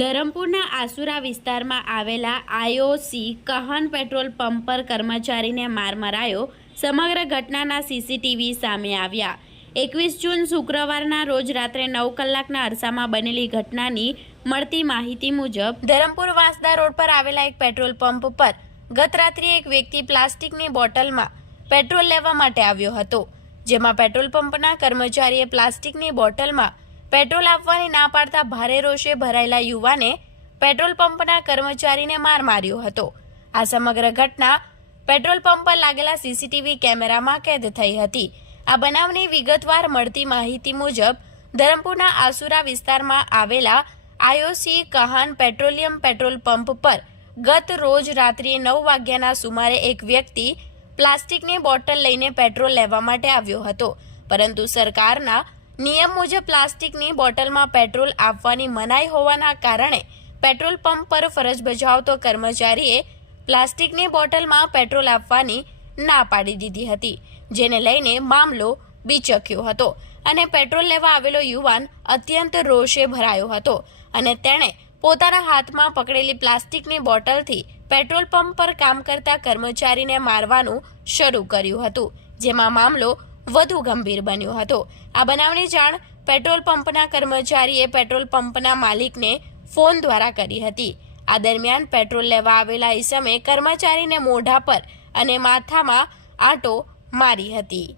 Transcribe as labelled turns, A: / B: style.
A: ધરમપુરના આસુરા વિસ્તારમાં આવેલા IOC કહન petrol pump પર કર્મચારીને માર મરાયો. સમગ્ર ઘટનાના સીસીટીવી સામે આવ્યા. એકવીસ જૂન શુક્રવારના રોજ રાત્રે નવ કલાકના અરસામાં બનેલી ઘટનાની મળતી માહિતી મુજબ ધરમપુર વાંસદા રોડ પર આવેલા એક પેટ્રોલ પંપ પર ગત રાત્રે એક વ્યક્તિ પ્લાસ્ટિકની બોટલમાં પેટ્રોલ લેવા માટે આવ્યો હતો, જેમાં પેટ્રોલ પંપના કર્મચારીએ પ્લાસ્ટિકની બોટલમાં પેટ્રોલ આપવાની ના પાડતા ભારે રોષે ભરાયેલા યુવાને પેટ્રોલ પંપના કર્મચારીને માર માર્યો હતો. આ સમગ્ર ઘટના પેટ્રોલ પંપ પર લાગેલા સીસીટીવી કેમેરામાં કેદ થઈ હતી. આ બનાવની વિગતવાર મળતી માહિતી મુજબ, ધરમપુરના આસુરા વિસ્તારમાં આવેલા IOC Kahan petroleum petrol pump પર ગત રોજ રાત્રિએ નવ વાગ્યાના સુમારે એક વ્યક્તિ પ્લાસ્ટિકની બોટલ લઈને પેટ્રોલ લેવા માટે આવ્યો હતો. પરંતુ સરકારના નિયમ મુજબ પ્લાસ્ટિકની બોટલમાં પેટ્રોલ આપવાની મનાઈ હોવાના કારણે પેટ્રોલ પંપ પર ફરજ બજાવતો કર્મચારીએ પ્લાસ્ટિકની બોટલમાં પેટ્રોલ આપવાની ના પાડી દીધી હતી, જેને લઈને મામલો બીચક્યો હતો અને પેટ્રોલ લેવા આવેલો યુવાન અત્યંત રોષે ભરાયો હતો અને તેણે પોતાના હાથમાં પકડેલી પ્લાસ્ટિકની બોટલથી પેટ્રોલ પંપ પર કામ કરતા કર્મચારીને મારવાનું શરૂ કર્યું હતું, જેમાં મામલો વધુ ગંભીર બન્યો હતો. આ બનાવની જાણ પેટ્રોલ પંપના કર્મચારીએ પેટ્રોલ પંપના માલિકને ફોન દ્વારા કરી હતી. આ દરમિયાન પેટ્રોલ લેવા આવેલા ઈસમે કર્મચારીને મોઢા પર અને માથામાં આંટો મારી હતી.